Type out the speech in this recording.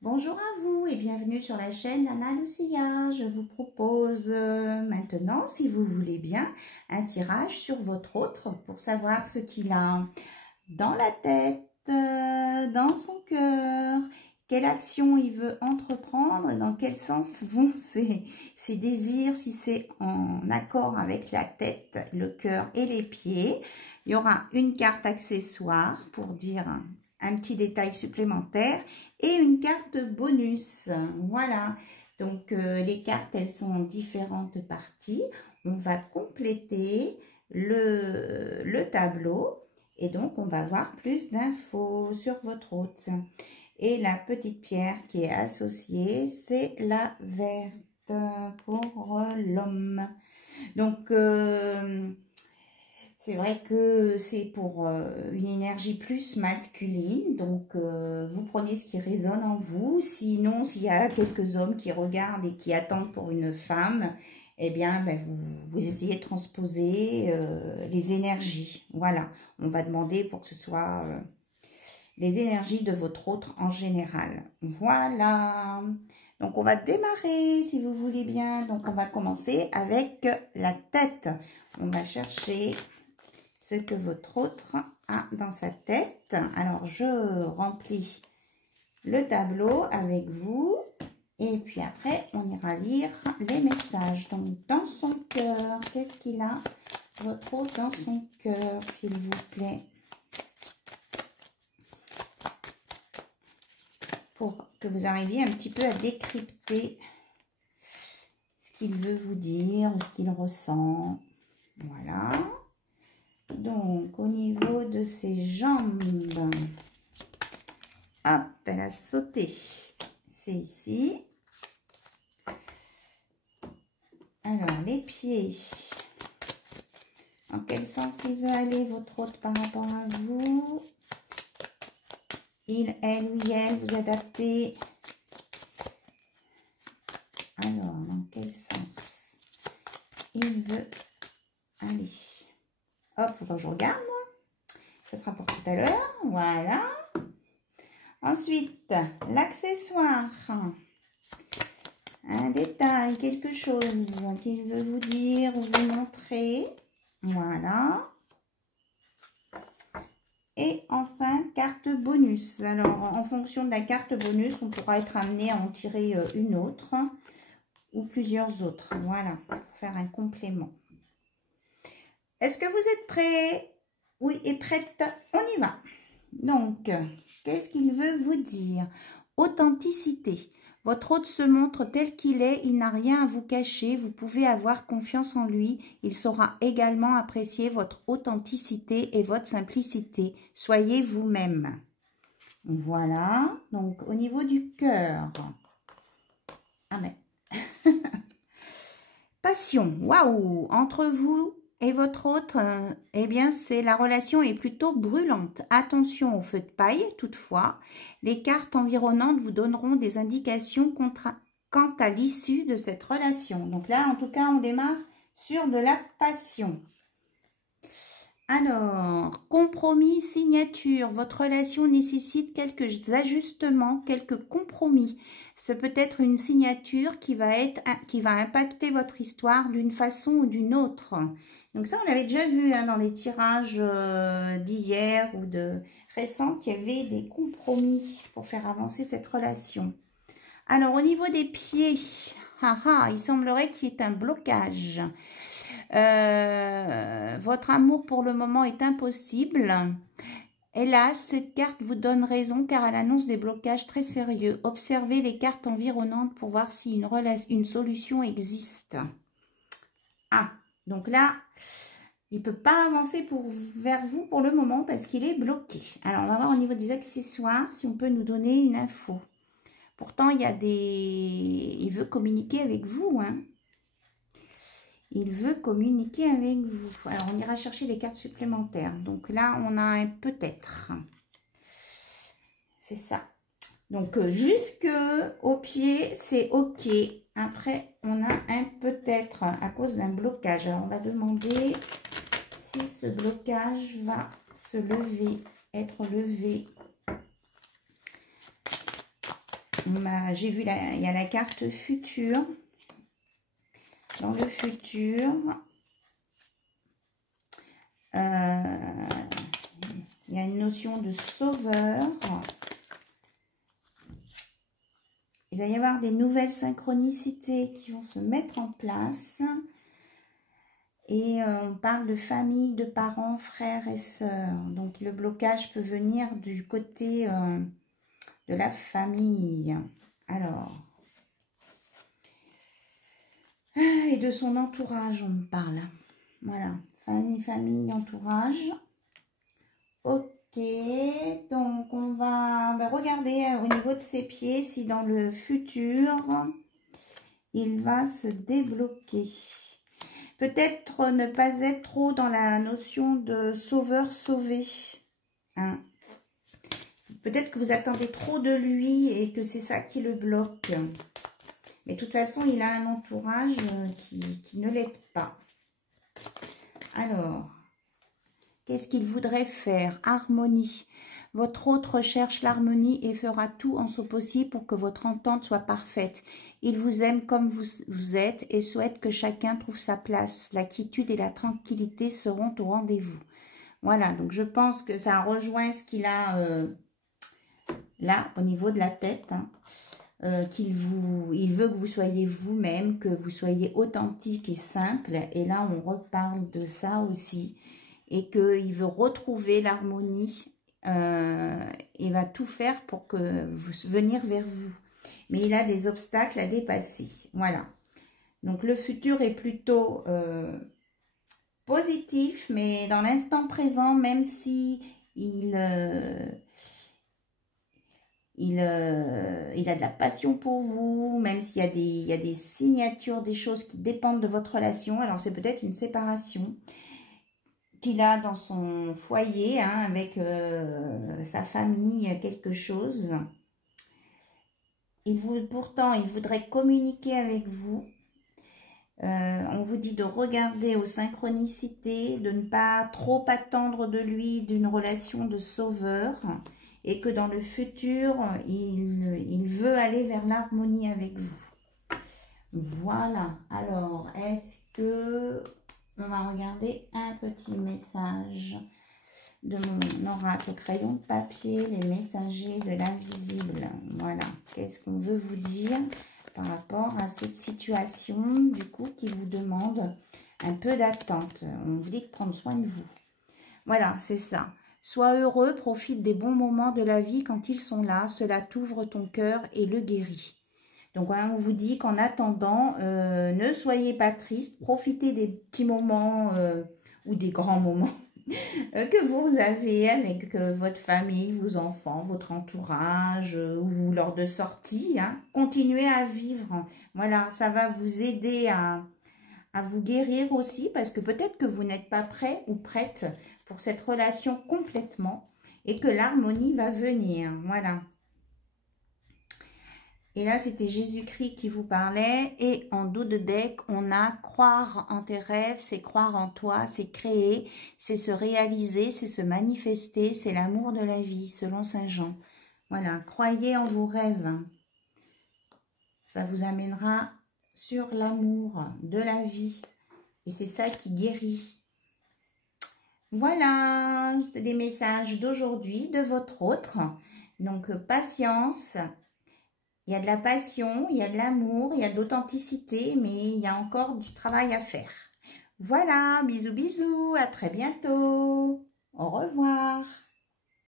Bonjour à vous et bienvenue sur la chaîne Anna Lucia. Je vous propose maintenant, si vous voulez bien, un tirage sur votre autre pour savoir ce qu'il a dans la tête, dans son cœur, quelle action il veut entreprendre et dans quel sens vont ses désirs, si c'est en accord avec la tête, le cœur et les pieds. Il y aura une carte accessoire pour dire un petit détail supplémentaire et une carte bonus. Voilà, donc les cartes, elles sont en différentes parties. On va compléter le tableau et donc on va voir plus d'infos sur votre hôte. Et la petite pierre qui est associée, c'est la verte pour l'homme. Donc c'est vrai que c'est pour une énergie plus masculine, donc vous prenez ce qui résonne en vous. Sinon, s'il y a quelques hommes qui regardent et qui attendent pour une femme, eh bien, vous essayez de transposer les énergies. Voilà, on va demander pour que ce soit les énergies de votre autre en général. Voilà, donc on va démarrer si vous voulez bien. Donc on va commencer avec la tête. On va chercher ce que votre autre a dans sa tête. Alors, je remplis le tableau avec vous. Et puis après, on ira lire les messages. Donc, dans son cœur, qu'est-ce qu'il a, votre autre, dans son cœur, s'il vous plaît? Pour que vous arriviez un petit peu à décrypter ce qu'il veut vous dire, ce qu'il ressent. Voilà. Donc, au niveau de ses jambes, hop, elle a sauté. C'est ici. Alors, les pieds. En quel sens il veut aller, votre hôte, par rapport à vous? Il, elle, oui, elle, vous adaptez. Alors, dans quel sens il veut aller? Hop, faut pas que je regarde, moi. Ça sera pour tout à l'heure. Voilà. Ensuite, l'accessoire. Un détail, quelque chose qu'il veut vous dire ou vous montrer. Voilà. Et enfin, carte bonus. Alors, en fonction de la carte bonus, on pourra être amené à en tirer une autre ou plusieurs autres. Voilà, pour faire un complément. Est-ce que vous êtes prêts? Oui, et prête? On y va. Donc, qu'est-ce qu'il veut vous dire? Authenticité. Votre hôte se montre tel qu'il est, il n'a rien à vous cacher, vous pouvez avoir confiance en lui. Il saura également apprécier votre authenticité et votre simplicité. Soyez vous-même. Voilà, donc au niveau du cœur. Ah mais... Passion, waouh! Entre vous et votre hôte, eh bien, la relation est plutôt brûlante. Attention au feu de paille, toutefois. Les cartes environnantes vous donneront des indications quant à l'issue de cette relation. Donc là, en tout cas, on démarre sur de la passion. Alors, compromis, signature. Votre relation nécessite quelques ajustements, quelques compromis. Ce peut être une signature qui va impacter votre histoire d'une façon ou d'une autre. Donc ça, on l'avait déjà vu dans les tirages d'hier ou de récents, qu'il y avait des compromis pour faire avancer cette relation. Alors, au niveau des pieds, il semblerait qu'il y ait un blocage. Votre amour pour le moment est impossible. Hélas, cette carte vous donne raison car elle annonce des blocages très sérieux. Observez les cartes environnantes pour voir si une solution existe. Ah, donc là, il ne peut pas avancer vers vous pour le moment parce qu'il est bloqué. Alors, on va voir au niveau des accessoires si on peut nous donner une info. Pourtant, il veut communiquer avec vous, hein. Il veut communiquer avec vous. Alors, on ira chercher des cartes supplémentaires. Donc là, on a un peut-être. C'est ça. Donc, jusque au pied, c'est OK. Après, on a un peut-être à cause d'un blocage. Alors, on va demander si ce blocage va se lever, être levé. J'ai vu, il y a la carte futur. Dans le futur, il y a une notion de sauveur. Il va y avoir des nouvelles synchronicités qui vont se mettre en place. Et on parle de famille, de parents, frères et sœurs. Donc le blocage peut venir du côté de la famille. Alors, et de son entourage, on me parle. Voilà, famille, entourage. Ok, donc on va regarder au niveau de ses pieds si dans le futur, il va se débloquer. Peut-être ne pas être trop dans la notion de sauveur-sauvé. Hein. Peut-être que vous attendez trop de lui et que c'est ça qui le bloque. Mais de toute façon, il a un entourage qui ne l'aide pas. Alors, qu'est-ce qu'il voudrait faire? Harmonie. Votre hôte recherche l'harmonie et fera tout en son possible pour que votre entente soit parfaite. Il vous aime comme vous êtes et souhaite que chacun trouve sa place. La quiétude et la tranquillité seront au rendez-vous. Voilà, donc je pense que ça rejoint ce qu'il a là, au niveau de la tête. Hein. Il veut que vous soyez vous-même, que vous soyez authentique et simple. Et là, on reparle de ça aussi. Et qu'il veut retrouver l'harmonie. Il va tout faire pour venir vers vous. Mais il a des obstacles à dépasser. Voilà. Donc, le futur est plutôt positif, mais dans l'instant présent, même si il a de la passion pour vous, même s'il y a des signatures, des choses qui dépendent de votre relation. Alors, c'est peut-être une séparation qu'il a dans son foyer, hein, avec sa famille, quelque chose. Pourtant, il voudrait communiquer avec vous. On vous dit de regarder aux synchronicités, de ne pas trop attendre de lui, d'une relation de sauveur, et que dans le futur, il veut aller vers l'harmonie avec vous. Voilà. Alors, est-ce que... On va regarder un petit message de mon oracle crayon de papier, les messagers de l'invisible. Voilà, qu'est-ce qu'on veut vous dire par rapport à cette situation, du coup, qui vous demande un peu d'attente. On vous dit de prendre soin de vous. Voilà, c'est ça. Sois heureux, profite des bons moments de la vie quand ils sont là. Cela t'ouvre ton cœur et le guérit. Donc, on vous dit qu'en attendant, ne soyez pas triste, profitez des petits moments ou des grands moments que vous avez avec votre famille, vos enfants, votre entourage ou lors de sorties. Hein. Continuez à vivre. Voilà, ça va vous aider à vous guérir aussi parce que peut-être que vous n'êtes pas prêt ou prête pour cette relation complètement et que l'harmonie va venir. Voilà. Et là, c'était Jésus-Christ qui vous parlait. Et en dos de deck, on a croire en tes rêves, c'est croire en toi, c'est créer, c'est se réaliser, c'est se manifester, c'est l'amour de la vie, selon Saint Jean. Voilà, croyez en vos rêves. Ça vous amènera sur l'amour de la vie. Et c'est ça qui guérit. Voilà, c'est des messages d'aujourd'hui, de votre autre. Donc, patience. Il y a de la passion, il y a de l'amour, il y a de l'authenticité, mais il y a encore du travail à faire. Voilà, bisous, bisous, à très bientôt. Au revoir.